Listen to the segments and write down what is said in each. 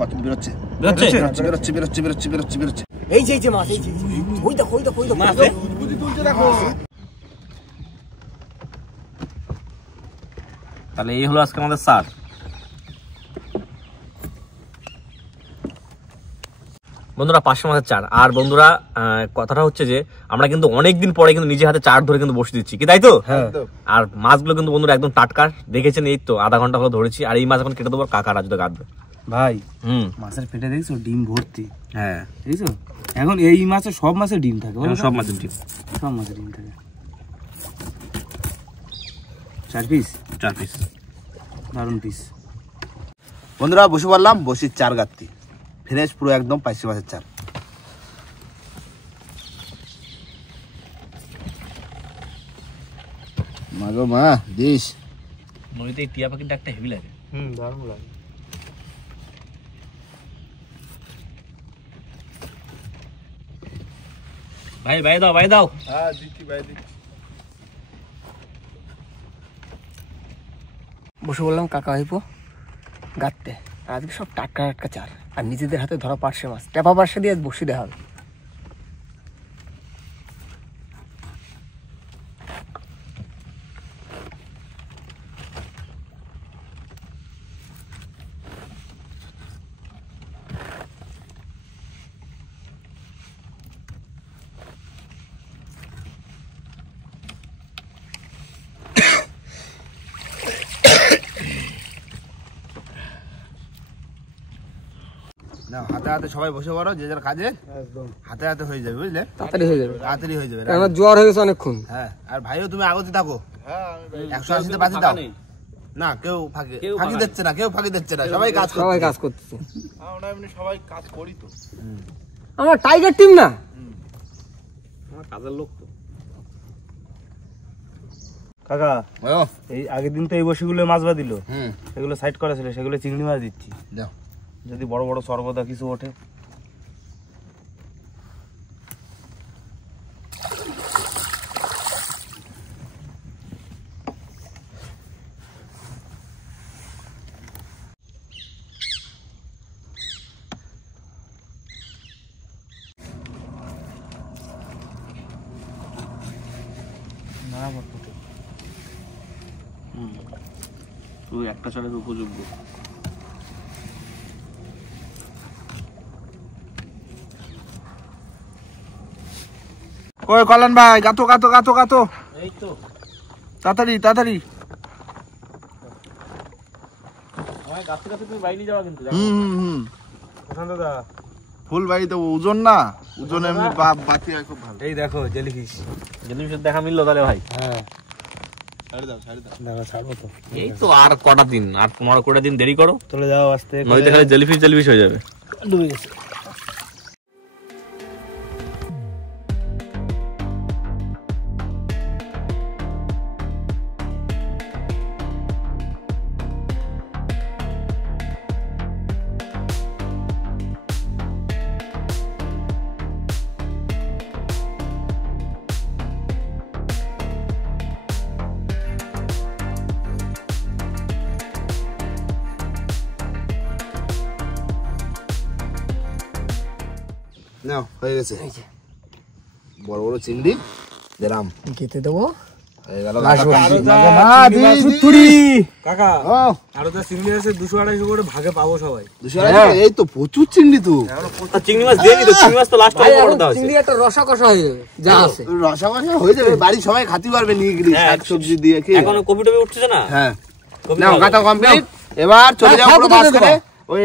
কত বেরোচ্ছে বেরোচ্ছে এই যে মাছ, এই যে ওই দেখো মাছ বুঝি তুলছে দেখো। তাহলে এই হলো আজকে আমাদের স্যার। বন্ধুরা 500 মাছের চার। আর বন্ধুরা কথাটা হচ্ছে যে আমরা কিন্তু অনেকদিন পরে কিন্তু নিজে হাতে চার ধরে কিন্তু বসে দিচ্ছি, কি তাই তো? আর মাছগুলো কিন্তু বন্ধুরা একদম টাটকা, দেখেছেন এই তো আধা ঘন্টা হলো ধরেছি। আর এই মাছ এখন কেটে দেবো, কাকা রাজুদা কাটবে ভাই। মাছের পেটে দেখছো ডিম ভর্তি। হ্যাঁ দেখছো, এখন এই মাছে সব মাছে ডিম থাকে, সব মাছের ডিম, সব মাছে ডিম থাকে। 4 পিস দারুন পিস। বন্ধুরা বসে পড়লাম, বসি চার গাত্তি ফ্রেশ পুরো একদম 500 মাছের চার। মাগো মা দিস। নদীতে টিয়া পাখির ডাকটা হেভি লাগে। দারুন লাগে। ভাই দাও। হ্যাঁ দিচ্ছি ভাই দিচ্ছি। বসে বললাম কাকা ভাইপো গাঁততে, আজকে সব টাটকা চার আর নিজেদের হাতে ধরা 500 মাছ টেপা পার্শ্বে দিয়ে বসে দেওয়া হবে। হাতে হাতে সবাই বসে পড়ো, যে যার কাজে হাতে হাতে হয়ে যাবে, বুঝলে? তাড়াতাড়ি হয়ে যাবে। আমার জ্বর হয়ে গেছে অনেকক্ষণ। হ্যাঁ, আর ভাইও তুমি আগতে থাকো। 180 বাজি দাও না, কেউ ফাঁকি দিচ্ছে না, সবাই কাজ করতেছে। আমরা এমনি সবাই কাজ করি তো। আমার টাইগার টিম না, আমার কাজের লোক তো। কাকা এই আগের দিন তো এই বসিগুলো মাছ বাঁধিল, সেগুলো সাইড করা ছিল, সেগুলো চিংড়ি মাছ দিচ্ছি। যদি বড় বড় সর্বদা কিছু ওঠে। তুই একটা চালের উপযোগ্য। কই কল্যাণ ভাই, গাতো এই তো তাড়াতাড়ি। আমার গাছে তুমি বাইরে যাওয়া কিন্তু। দাদা ফুল বাড়ি তো ওজন না, ওজন এমনি বাতি হয় খুব ভালো। এই দেখো জেলিফিশের দেখা মিললো তাহলে ভাই। হ্যাঁ ছাড়ে দাও দাদা ছাড়বো তো। এই তো আর কটা দিন, আর 15 দিন দেরি করো, চলে যাও আস্তে। নদীতে খালি জেলিফিশ হয়ে যাবে, ডুবে গেছে। নাও হয়ে গেছে, বড় বড় চিংড়ি দিলাম, খেতে দেবো। এই তো প্রচুর চিংড়ি তো। চিংড়ি মাছ দিয়ে দিত, চিংড়ি মাছ তো লাস্ট একটা রসা কষা হয়ে যাবে, যা আছে রসা কষা হয়ে যাবে, বাড়ির সবাই খাতে পারবে নিয়ে গেলে শাক সবজি দিয়ে। এখন কপি টপি উঠছে না? হ্যাঁ নাও কাটা কমপ্লিট। এবার চলে যাও পুরো মাঝখানে, ওই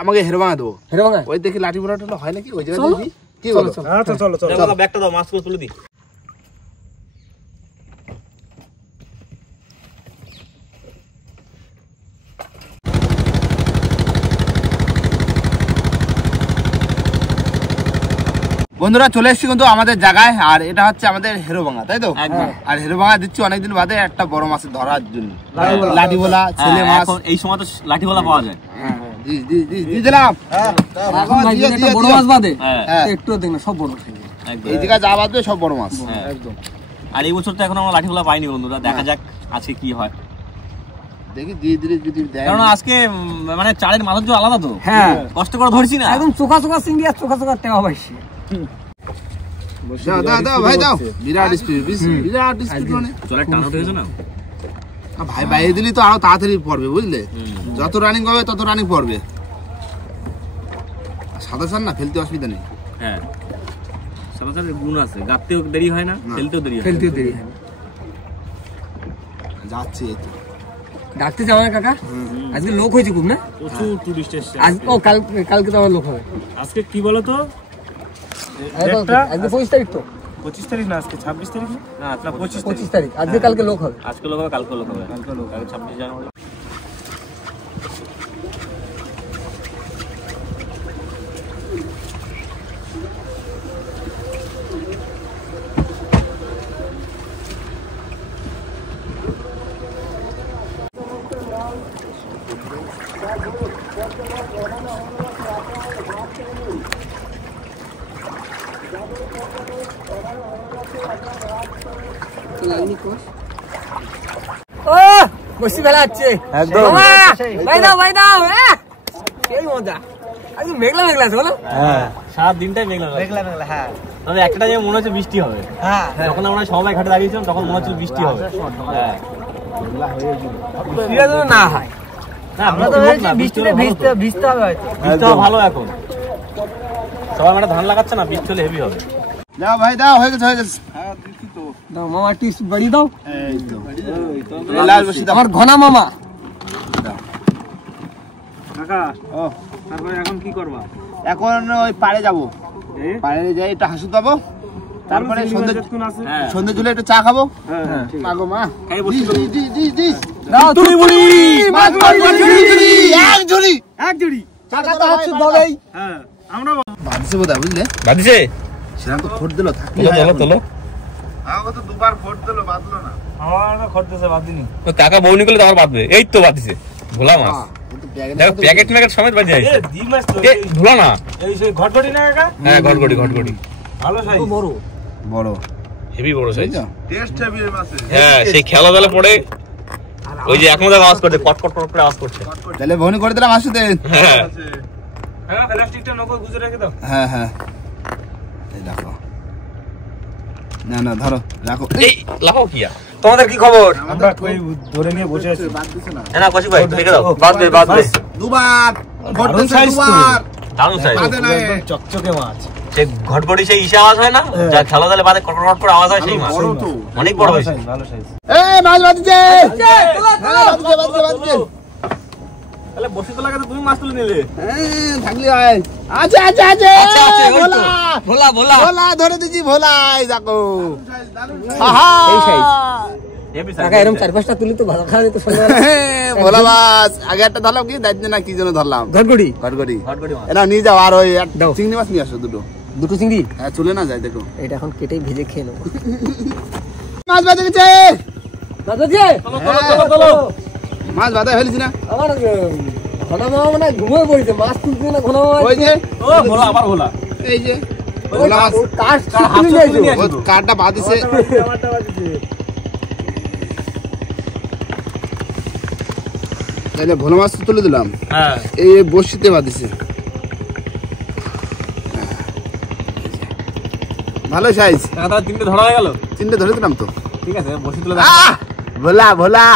আমাকে হেরভাঙা দেবো, ওই দেখি লাঠি মোড়াটা হয় নাকি ওই জায়গায় দেখি। কি বলো? আচ্ছা চলো ব্যাগটা দাও, মাছগুলো তুলে দিই। বন্ধুরা চলে এসেছি কিন্তু আমাদের জায়গায়, আর এটা হচ্ছে আমাদের হেরোভাঙা, তাই তো? আর হেরোভাঙা দিচ্ছি অনেকদিন বাদে একটা বড় মাছ ধরার জন্য, লাঠি ভোলা ছেলে মাছ। এই সময় তো লাঠি ভোলা পাওয়া যায়। বড় মাছ বাদে একটু দেখুন সব বড়, এই জায়গায় যা বাদবে সব বড় মাছ একদম। আর এই বছর তো এখন আমরা লাঠি ভোলা পাইনি বন্ধুরা, দেখা যাক আজকে কি হয়। দেখি দিয়ে দিলে যদি দেয়। কারণ আজকে মানে চারের মাথার জন্য আলাদা তো। হ্যাঁ কষ্ট করে ধরছি না একদম চোখা চোখা চিংড়ি আর চোখা চোখা টেকা পাইছি। দাও ভাই দাও, বিরাট স্পিড, বিরাট স্পিড মানে। চলে টানো উঠে গেছে না ভাই বাইরে দিলি তো আরো তাড়াতাড়ি পড়বে বুঝলে, যত রানিং হবে তত রানিং পড়বে। সাদা সার না ফেলতে অসুবিধা নেই। হ্যাঁ সাদা সারের গুণ আছে, গাঁততেও দেরি হয় না, ফেলতেও দেরি হয়। যাচ্ছে এই তো। ডাকতে যাও না কাকা, আজকে লোক হয়েছে খুব না? প্রচুর টুরিস্ট এসছে। আজ ও কালকে তো আমার লোক হবে। আজকে কি বলো তো, আজকে 25 তারিখ তো। 25 তারিখ না, আজকে 26 তারিখ না, 25 তারিখ। আজকে কালকে লোক হবে। আজকে লোক হবে, কালকে লোক হবে, কালকে 26 জানুয়ারি। ও বসি ফেলা হচ্ছে একদম। ভাই দাও সেই মজা। আজকে মেঘলা মেঘলা আছে বলো? হ্যাঁ সাত দিনটাই মেঘলা মেঘলা। হ্যাঁ তবে একটা যে মনে হচ্ছে বৃষ্টি হবে। হ্যাঁ যখন আমরা সবাই ঘাটে দাঁড়িয়েছিলাম তখন মনে হচ্ছে বৃষ্টি হবে। হ্যাঁ বৃষ্টিটা যেন না হয়। না আমরা তো ভেবেছি বৃষ্টিতে ভিজতে হবে হয়তো। বৃষ্টি ভালো এখন, সবাই মানে ধান লাগাচ্ছে না, বৃষ্টি হলে হেভি হবে। দাও ভাই দাও, হয়ে গেছে হয়ে গেছে। দাও মামা টিস বাড়ি দাও। এই তো লাল বসি দাও। আমার ঘনা মামা। কাকা ও তারপরে এখন কি করবা? এখন ওই পাড়ে যাবো, পাড়ে যাই একটু হাসু দেবো, তারপরে সন্ধ্যে চলে একটু চা খাবো। মাগো মা দাও তুমি বুড়ি মাছ ঝুড়ি এক ঝুড়ি টাকা তো হাত দাওই। হ্যাঁ আমরা বাঁধছে বোধহয় বুঝলে, বাদিছে সেরকম তো ফোট দিল থাকলে তোলো আমাকে তো দুবার ফোট দিল বাঁধলো না। আমার খরচে বাদ দিনি। তো কাকা বউনি করলে তো আবার বাঁধবে। এই তো বাদিছে ভোলা মাছ, দেখো প্যাকেট ম্যাকেট সমেত বাজে এ দি মাছ তো ভোলা না, এই সেই ঘটঘটি না কাকা? হ্যাঁ ঘটঘটি ভালো সাইজ, বড় বড় হেভি বড় সাইজ। টেস্ট হেভি মাছ। হ্যাঁ সেই খেলা দালে পড়ে ওই যে এখন আওয়াজ করছে, কট কট কট করে আওয়াজ করছে। তাহলে বনি করে দিলাম আসুতে। হ্যাঁ হ্যাঁ প্লাস্টিকটা নকল গুজে রেখে দাও। হ্যাঁ হ্যাঁ এই দেখো, না না ধরো রাখো। এই লাফাও কি আর? তোমাদের কি খবর? আমরা কই ধরে নিয়ে বসে আছি। বাদ দিছ না না কৌশিক ভাই দেখে দাও, বাঁধবে দুবার ফোট দারুণ দিছে size তো। দুবার দারুণ সাইজ। বাদে না একদম চকচকে মাছ। সেই ঘটঘটি সেই ইসে আওয়াজ হয় না, যা খেলা দালে বাদে কট কট করে আওয়াজ হয়, সেই মাছ বড় তো। অনেক বড় হয়েছে। ভালো সাইজ। এই মাছ বাঁধছে বাঁধছে। তাহলে বসে তো লাগাতে তুমি মাছ তুলে নিলে। হ্যাঁ থাকলি হয়। আছে আছে আছে ভোলা ভোলা ভোলা ভোলা ধরে দিছি ভোলাই দেখো। আহা এই সাইজ। হেভি টাকা সাইজ। এরকম 4-5টা তুলি তো ভালো খাওয়া যেত সন্ধ্যা। ভোলা মাছ আগে একটা ধরলাম, কি দায়িত্ব না কি জন্য ধরলাম, ঘটঘটি ঘটঘটি। ঘটঘটি মাছ। এটা নিয়ে যাও, আর ওই দাও। চিংড়ি মাছ নিয়ে আসো দুটো। দুটো চিংড়ি হ্যাঁ চলে না যায় দেখো। এটা এখন কেটেই ভেজে খেয়ে নেবো। মাছ বাঁধে গেছে, দাদা জি তোলো। মাছ বাঁধা ফেলেছি না আমার ঘনা মামা মানে ঘুমিয়ে পড়েছে, মাছ তুলছে না ঘনা মামা। ওই যে ও ভোলা আবার ভোলা। এই যে ভোলা মাছ কাঠ হাত তুলে তুলে নিয়ে নিয়ে আসো। ও কাঠটা বাঁধিছে। আমারটা বাজছে। তাহলে ভোলা মাছ তুলে দিলাম, হ্যাঁ এই বড়শিতে বাঁধিছে। ভালো সাইজ, তাহলে তিনটে ধরা হয়ে গেল। তিনটে ধরে দিলাম তো। ঠিক আছে বসে তুলে ভোলা ভোলা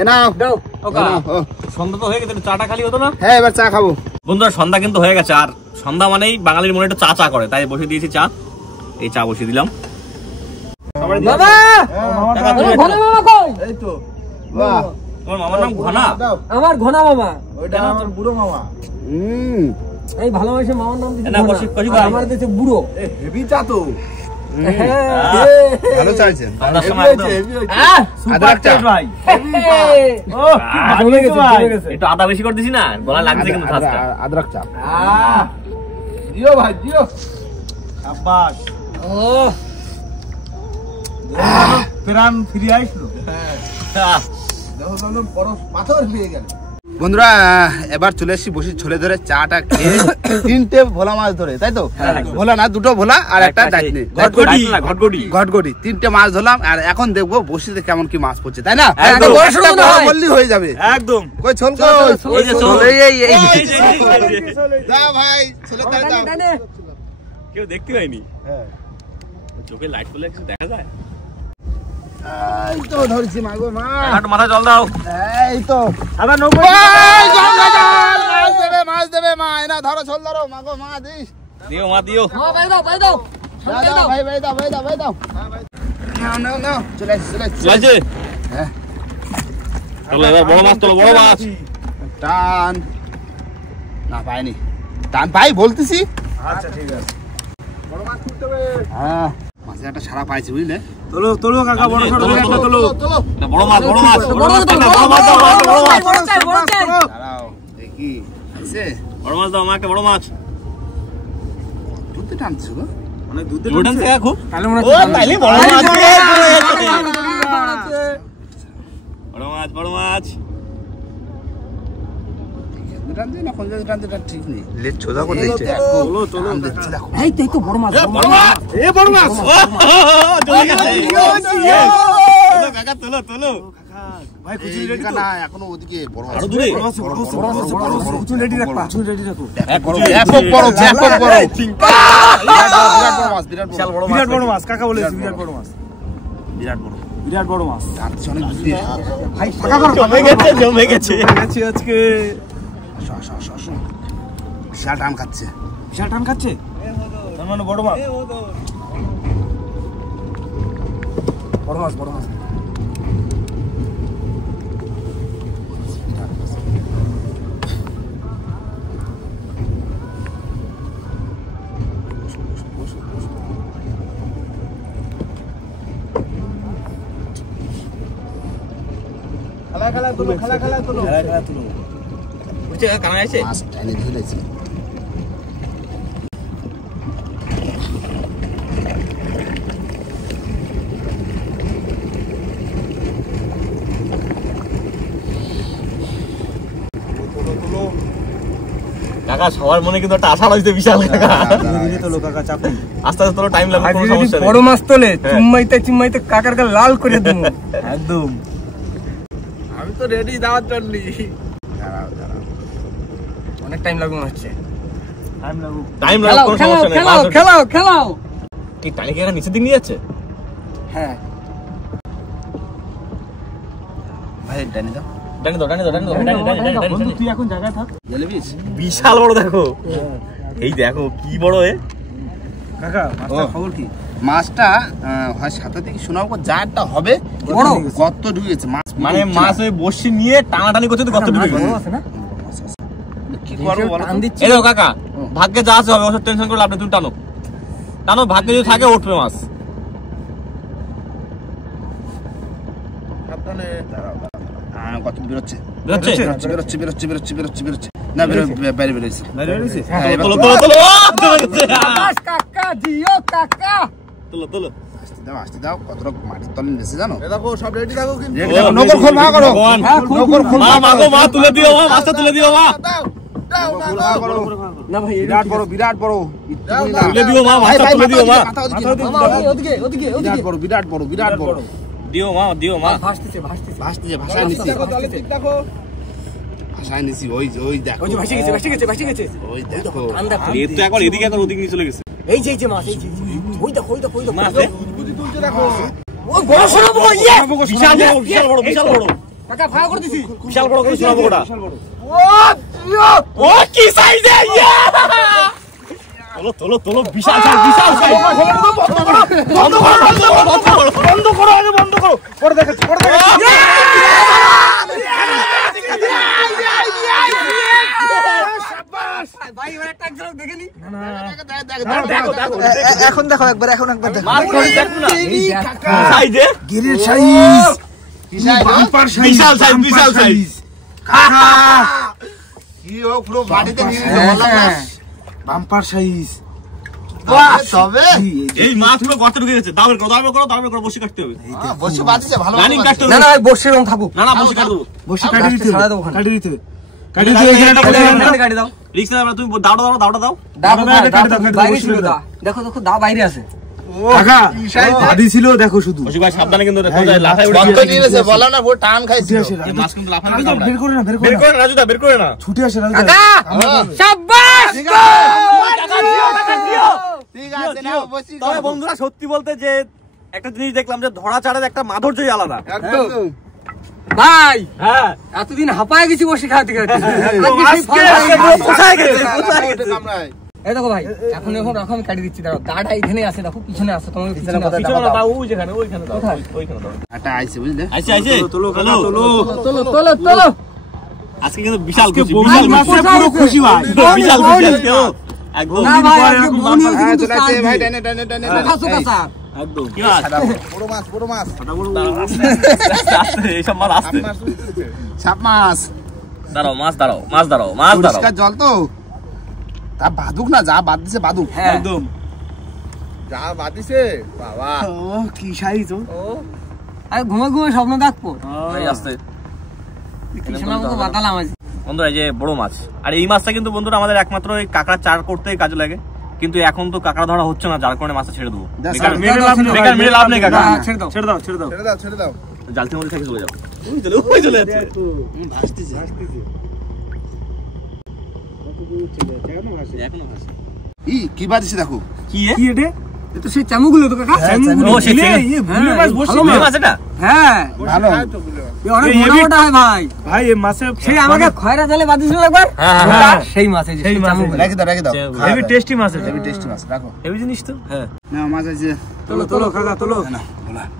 এ নাও। দাও। ওকা এ নাও, ও। সন্ধ্যা তো হয়ে গেছে, একটু চাটা খালি হতো না? হ্যাঁ এবার চা খাবো। বন্ধুরা সন্ধ্যা কিন্তু হয়ে গেছে, আর সন্ধ্যা মানেই বাঙালির মনে একটু চা চা করে, তাই বসে দিয়েছি চা। এই চা বসিয়ে দিলাম। বাবা টাকা আরে তুমি ঘনা মামা কই? এই তো বাহ, তোমার মামার নাম ঘনা? আমার ঘনা মামা। ওইটা তোর বুড়ো মামা। এই ভালোবাসে মামার নাম দিছি না, ঘনা। কৌশিক আর আমার দেশে বুড়ো। হেভি চা তো। হ্যাঁ। ভালো চাইছেন। সন্ধ্যার সময় একদম আহ, আদরাক চা। ভাই ও জমে গেছে, জমে গেছে। একটু আদা বেশি করে দিছি না, গলা লাগছে কিন্তু ফাস্টটা। আদরাক চা। দিও ভাই দিও। আব্বাস ও প্রাণ ফিরে আসলো। দেখো একদম বড় পাথর পেয়ে গেল। বন্ধুরা এবার চলে এসেছি বসি ছোলে ধরে চাটা খেয়ে 3টে ভোলা মাছ ধরে তাই তো ভোলা না 2টো ভোলা আর একটা ডাইনি ঘটগড়ি 3টে মাছ ধরলাম আর এখন দেখবো বসিতে কেমন কি মাছ পড়ছে তাই না বললি হয়ে যাবে একদম কই ছোল কই এই যা ভাই ছোলে ধরে দাও কেউ দেখতে পাইনি চোখে লাইট পড়লে কিছু দেখা যায় এই তো ধরছি মাগো মা একটু মাথা জল দাও এই তো আবার 90 মাছ দেবে মা এনা ধরো ছোল ধরো মাগো মা দিস দিও মা দিও ভাই দাও ভাই দাও ভাই দাও না চলে আসছে হ্যাঁ চলো এবার বড় মাছ তোলো বড় মাছ টান না পাইনি টান পাই বলতেছি আচ্ছা ঠিক আছে বড় মাছ তুলতে হবে হ্যাঁ মাছে একটা সারা পাইছি বুঝলে তোলো কাকা বড় তোলো বড় মাছ দাঁড়াও দেখি আছে বড় মাছ দাও আমাকে বড় মাছ তুলতে টানছো গো অনেক দুধ ওটান থেকে খুব তাহলে মনে ও তাইলে বড় মাছ বড় মাছ টানতে না কোন জায়গায় টানতে ঠিক নেই লে ছোদা করে দিচ্ছে তোলো দিচ্ছে দেখো এই তো বড় মাছ এ বড় মাছ চলে গেছে কাকা তোলো ভাই কুচি রেডি না এখনো ওদিকে বড় মাছ আরো দূরে কুচি রেডি রাখো এক বড় বিরাট বড় মাছ কাকা বলেছে বিরাট বড় মাছ টানছে অনেক বুঝলি ভাই জমে গেছে আজকে বিশাল টান খাচ্ছে বিশাল টান খাচ্ছে তার মানে বড় মাছ খেলা তুলো বুঝছে কানা আছে মাছ টাইনে ধরেছে কাকা সবার মনে কিন্তু একটা আশা লাগছে বিশাল কাকা তোলো কাকা চাপি আস্তে আস্তে তোলো টাইম লাগবে কোনো সমস্যা নেই বড় মাছ তোলে চুম্মাইতে কাকার গা লাল করে দেবো একদম আমি তো রেডি দাওয়ার জন্য অনেক টাইম লাগবে মনে হচ্ছে টাইম লাগবে কোনো সমস্যা নেই খেলাও কি টাইম কি নিচে দিক নিয়ে যাচ্ছে হ্যাঁ ভাই ডানি দাও বন্ধু তুই এখন জায়গায় থাক জেলেবিস বিশাল বড় দেখো এই দেখো কি বড় এ কাকা মাছটার খবর কি মাছটা হয় সাথে থেকে শোনাবো যারটা হবে বড় গর্ত ঢুকেছে মাছ মানে মাছ ওই বসি নিয়ে টানাটানি করতে তো কত ঢুকে গেছে আছে না কি করবো বলো টান দিচ্ছি এই দেখো কাকা ভাগ্যে যা আছে হবে ওসব টেনশন করে আপনি তুমি টানো ভাগ্যে যদি থাকে উঠবে মাছ কত বেরোচ্ছে বুঝছে না বাইরে বেরোচ্ছে কাকা দিও কাকা তোলো আসতে দাও কত রকম মাটির তলে নেছে জানো দেখো সব রেডি থাকো কিন্তু নগর খোল মা করো নগর খোল মা তুলে দিও মা মাছটা তুলে দিও মা না ভাই বিরাট বড় তুলে দিও মা মাছটা তুলে দিও মা ওদিকে বিরাট বড় দিও মা ভাসতেছে ভাষায় নিছি ওই দেখো ওই যে ভাসে গেছে ওই দেখো এর তো এখন এদিকে এখন ওদিকে নিয়ে চলে গেছে এই যে মাছ এই যে ওই দেখো মাছ তুলতে দেখো ওই বড় শোনাবো বিশাল বড় কাকা ফায়া করে দিছি বিশাল বড় করে শোনাবো ওটা ও কি সাইজ তোলো বিশাল সাইজ বন্ধ করো পরে দেখাচ্ছি ভাই এবার একটা ঝলক দেখে নি এখন দেখো একবার দেখো সাইজে গিরির সাইজ বিশাল সাইজ কি ও পুরো মাটিতে নিয়ে বাম্পার সাইজ তবে এই মাছ পুরো গর্তে ঢুকে গেছে দাবের করো বসে কাটতে হবে বসে বাঁচছে ভালো রানিং কাটতে হবে না বসে রং থাকুক না বসে কাটবো বসে কাটি দিতে হবে কাটি দাও এখানে একটা বসে কাটি দাও রিক্স না তুমি দাও বাইরে ছিল দা দেখো দেখো দা বাইরে আছে কাকা আদি ছিল দেখো শুধু বসি ভাই সাবধানে কিন্তু কোথায় লাফায় উঠে কত নিয়েছে বলা না, পুরো টান খাইছে। এই মাছ কিন্তু লাফানো বের করে না বের করে না রাজুদা, বের করে না। ছুটে আসে রাজু কাকা শাবাশ ঠিক আছে নাও বসি তবে বন্ধুরা সত্যি বলতে যে একটা জিনিস দেখলাম যে ধরা চাড়ের একটা মাধুর্যই আলাদা। একদম ভাই হ্যাঁ এতদিন হাঁপায় গেছি বসে খাওয়াতে খাওয়াতে কোথায় গেছে কামড়ায়। এই দেখো ভাই এখন আমি কাটি দিচ্ছি দাঁড়াও দাঁড়া এখানে আছে দেখো পিছনে আছে তোমার পিছনে আছে পিছনে না দাও ওইখানে দাও ওইখানে দাও একটা আইছে বুঝলে, আইছে তোলো তোলো তোলো তোলো আজকে কিন্তু বিশাল খুশি পুরো খুশি ভাই বিশাল কেউ একদম না ভাই আজকে বউনি হয়েছে হ্যাঁ, কিন্তু চলে আসছে ভাই, টানে টানে টানে টানে। কাছো কাছা একদম কি মাছ বড় মাছ, বড় মাছ, আস্তে এইসব মাছ আস্তে সাপ মাছ। দাঁড়াও মাছ দাঁড়াও পরিষ্কার জল তো, তা বাদুক না, যা বাদ দিছে বাদুক, হ্যাঁ একদম যা বাদ দিছে বাবা। ও কি সাইজ ও আর ঘুমে ঘুমে স্বপ্ন দেখবো এই আস্তে কৃষ্ণার মতো বাতালাম আজ বন্ধুরা এই যে বড় মাছ, আর এই মাছটা কিন্তু বন্ধুরা আমাদের একমাত্র এই কাঁকড়া চার করতেই কাজে লাগে, কিন্তু এখন তো কাঁকড়া ধরা হচ্ছে না, যার কারণে মাছটা ছেড়ে দেবো। বেকার মেরে লাভ নেই কাকা, ছেড়ে দাও ছেড়ে দাও ছেড়ে দাও, ছেড়ে দাও। জালতির মধ্যে থেকে চলে যাও। ওই চলে যাচ্ছে। ভাসতিছে। এখনো ভাসে। কি বাদ দিছে দেখো। কি এ? কি এটা এ তো সেই চামুগুলো তো কাকা ও সে ভুলে মাছ বসে ভালো মাছ এটা। হ্যাঁ ভালো। এ অনেক মোটা মোটা হয় ভাই ভাই এই মাছে সেই আমাকে খয়রা জালে বাঁধিছিল একবার হ্যাঁ। সেই মাছ এই যে সেই মাছ, চামুগুলো রেখে দাও, রেখে দাও। হেভি টেস্টি মাছ এটা হেভি টেস্টি মাছ, রাখো। হেভি জিনিস তো। হ্যাঁ না মাছ আছে। তোলো তোলো কাকা তোলো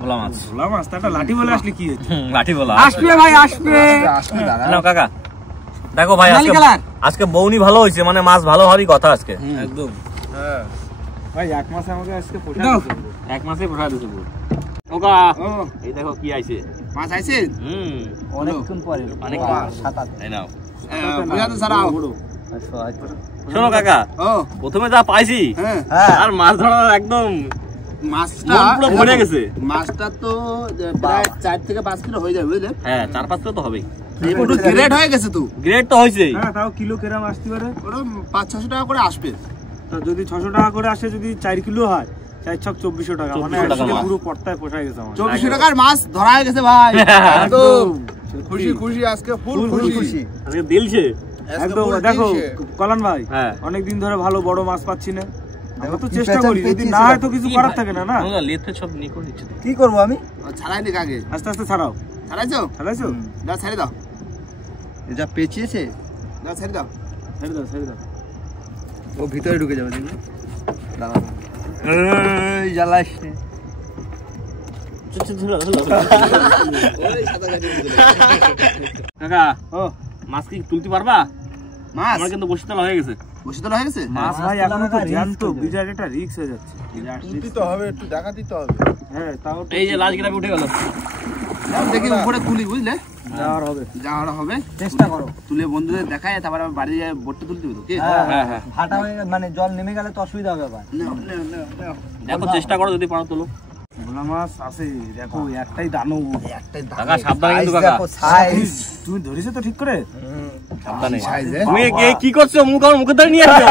ভোলা মাছ। ভোলা মাছ একটা লাঠি বলে আসলে কি হচ্ছে লাঠি বলা। আসবে ভাই আসবে আসবে দাঁড়া। নাও কাকা। দেখো ভাই লাল কালার। আজকে বউনি ভালো হয়েছে, মানে মাছ ভালো হওয়ারই কথা আজকে। একদম হ্যাঁ। ভাই এক মাসে আমাকে আজকে পোষা দাও। এক মাসে পোষা দিতে পুরো। ওকা ও এই দেখো কি আইছে। মাছ আইছে। অনেকক্ষণ পরে অনেক এই নাও। বুঝা তো সারাও। শোনো কাকা, ও প্রথমে যা পাইছি হ্যাঁ। আর মাছ ধরা একদম মাছটা মন পুরো ভরে গেছে। মাছটা তো প্রায় 4 থেকে 5 কিলো হয়ে যাবে বুঝলে। হ্যাঁ 4-5 কিলো তো হবেই। একটু গ্রেড হয়ে গেছে তো। গ্রেড তো হয়েছেই। হ্যাঁ তাও কিলো কেরাম আসতে পারে ওটা 500-600 টাকা করে আসবে। তা যদি 600 টাকা করে আসে, যদি 4 কিলো হয় 4 ছক 2400 টাকা, মানে 2400 টাকা একসাথে মাছ। পুরো পড়তায় পোষায় গেছে আমার 2400 টাকার মাছ ধরা হয়ে গেছে ভাই। একদম খুশি খুশি, আজকে ফুল খুশি। আজকে দিলছে। একদম দেখো কলান ভাই, হ্যাঁ। অনেকদিন ধরে ভালো বড় মাছ পাচ্ছি না, আমরা তো চেষ্টা করি, যদি না হয় তো কিছু করার থাকে না। না আমরা লেথে সব নিয়ে করে দিচ্ছে তো। কি করবো আমি, ছাড়াই নি আগে। আস্তে আস্তে ছাড়াও। ছাড়াইছো? ছাড়াইছো? না ছেড়ে দাও। এটা পেঁচিয়েছে, না ছেড়ে দাও। ছেড়ে দাও ছেড়ে দাও। ও ভিতরে ঢুকে যাবে দেখবি। দাঁড়াও, এই জ্বালাসছে। কাকা ও মাছ কি তুলতে পারবা? মাছ আমার কিন্তু বসে তোলা হয়ে গেছে। বসে তোলা হয়ে গেছে। মাছ ভাই এখনো তো জ্যান্ত, বিরাট একটা রিস্ক হয়ে যাচ্ছে। তো হবে, একটু দেখা দিতে হবে। হ্যাঁ তাও এই যে লাশ গিরাপে উঠে গেল। দেখি উপরে তুলি বুঝলে, যাওয়ার হবে। যাওয়ার হবে। চেষ্টা করো তুলে বন্ধুদের দেখায়, তারপর আবার বাড়ি যায় বোটটা তুলতে হবে তো কি? হ্যাঁ হ্যাঁ ভাটা হয়ে মানে জল নেমে গেলে তো অসুবিধা হবে আবার। নাও, নাও, নাও, নাও। দেখো চেষ্টা করো যদি পারো তোলো। ভোলা মাছ আছে দেখো, একটাই দানব। কাকা সাবধানে কিন্তু কাকা। সাইজ তুমি ধরেছো তো ঠিক করে? সাবধানে। সাইজ, তুমি কি করছো? মুখ আমার মুখে ধরে নিয়ে আসছো।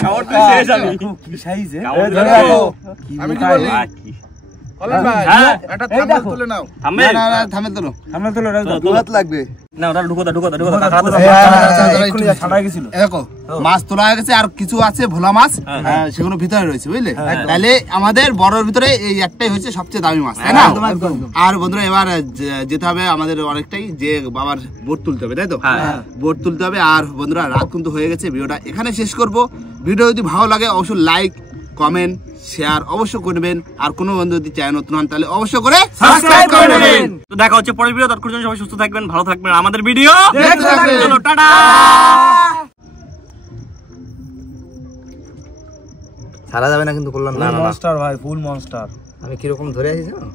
খাবার তো শেষ আমি। কি সাইজ খাবার ধরে তো- রাখো। আমি কি বলি? কি? কলেন ভাই, হ্যাঁ। একটা থাম্বনেল তুলে নাও। থামবে? না, না, থাম্বনেল তোলো। আমরা তো লড়াই তোলো, দু হাত লাগবে। না ওটা ঢুকো দাও কাকা তো ছাড়া গেছিল। এই দেখো, মাছ তোলা হয়ে গেছে, আর কিছু আছে ভোলা মাছ, সেগুলো ভিতরে রয়েছে বুঝলে। তাহলে আমাদের বড়র ভিতরে এই একটাই হচ্ছে সবচেয়ে দামি মাছ, তাই না? আর বন্ধুরা এবার যেতে হবে আমাদের অনেকটাই, যে বাবার বোট তুলতে হবে, তাই তো? হ্যাঁ। বোট তুলতে হবে। আর বন্ধুরা রাত কিন্তু হয়ে গেছে, ভিডিওটা এখানে শেষ করব। ভিডিও যদি ভালো লাগে অবশ্যই লাইক, কমেন্ট, শেয়ার অবশ্যই করবেন। আর কোনো বন্ধু যদি চ্যানেল নতুন হন তাহলে অবশ্যই করে সাবস্ক্রাইব করে নেবেন। তো দেখা হচ্ছে পরের ভিডিও। ততক্ষণ জন্য সবাই সুস্থ থাকবেন, ভালো থাকবেন। আর আমাদের ভিডিও দেখতে থাকবেন। চলো টাটা। ছাড়া যাবে না কিন্তু, করলাম না। মনস্টার ভাই, ফুল মনস্টার। আমি কিরকম ধরে আছি জানো?